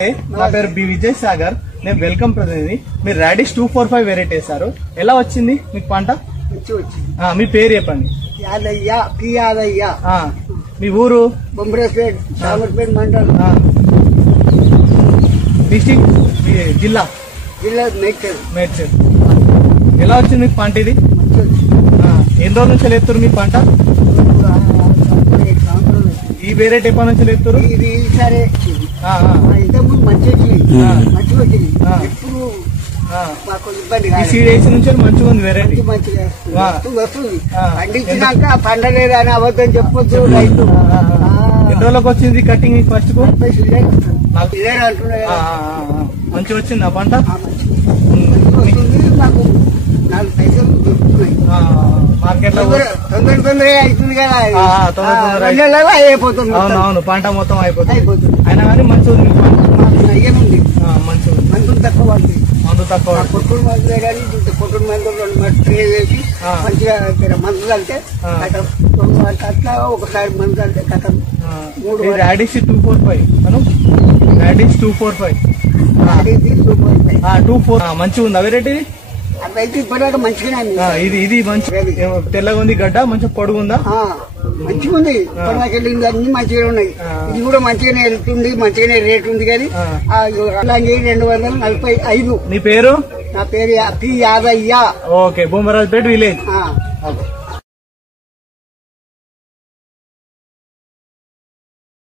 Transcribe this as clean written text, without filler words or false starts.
నా పేరు బి విజయ్ సాగర్. నేను వెల్కమ్ ప్రతినిధి. మీరు రాడిష్ 245 వెరైటీ వేశారు. ఎలా వచ్చింది మీకు పంట? మీ పేరు చెప్పండి. యాదయ్య పి యాదయ్య. మీ ఊరు? బొంబరేపేట్ సామర్పేట్ మండల్, డిస్ట్రిక్ట్, జిల్లా మేడ్చల్. ఎలా వచ్చింది మీకు పంట? ఇది ఎన్ని రోజుల నుంచి ఎత్తురు మీ పంట? ఈ వెరైటీ ఎప్పటి నుంచి ఎత్తురు? ఇది సరే ఇంతకుముందు మంచిగా వచ్చింది. ఎప్పుడు మాకు ఇబ్బంది కాదు. సీడ్ వేసి నుంచి మంచిగా ఉంది వెరైటీ. మంచిగా వస్తుంది. పండించినాక పండలేదు అని అబద్ధం చెప్పొద్దు రైతు. ఎన్ని రోజులకు వచ్చింది కటింగ్? ఫస్ట్ అంటున్నా మంచిగా వచ్చింది ఆ పంట. నాకు 4 పైసలు దొరుకుతున్నాయి. మార్కెట్ లో తొందరగా అవుతుంది కదా, అయిపోతుంది. అవును, పంట మొత్తం అయిపోతుంది. అయినా కానీ మంచిగా ఉంది అయ్యేముంది. మంచిగా మందులు తక్కువ పడుతుంది. మందు తక్కువ. కొట్టుడు మందులే కానీ కొట్టుడు మందులు 2 ట్రే వేసి మంచిగా మందులు అంటే అట్లా ఒకసారి మందులు అంటే కథం 3 రాడిష్ 245 రాడిష్ 245 మంచిగా ఉంది వెరైటీ. అదైతే ఇప్పటిదాకా మంచిగానే. ఇది మంచి తెల్లగా ఉంది, గడ్డ మంచిగా పొడుగుందా? మంచిగా ఉంది. ఇప్పటిదాకా వెళ్ళింది అన్ని మంచిగానే ఉన్నాయి. ఇది కూడా మంచిగానే వెళ్తుంది, మంచిగానే రేట్ ఉంది. కానీ 245. నీ పేరు? నా పేరు P Yadaiah. Okay, Bommarajapeta village.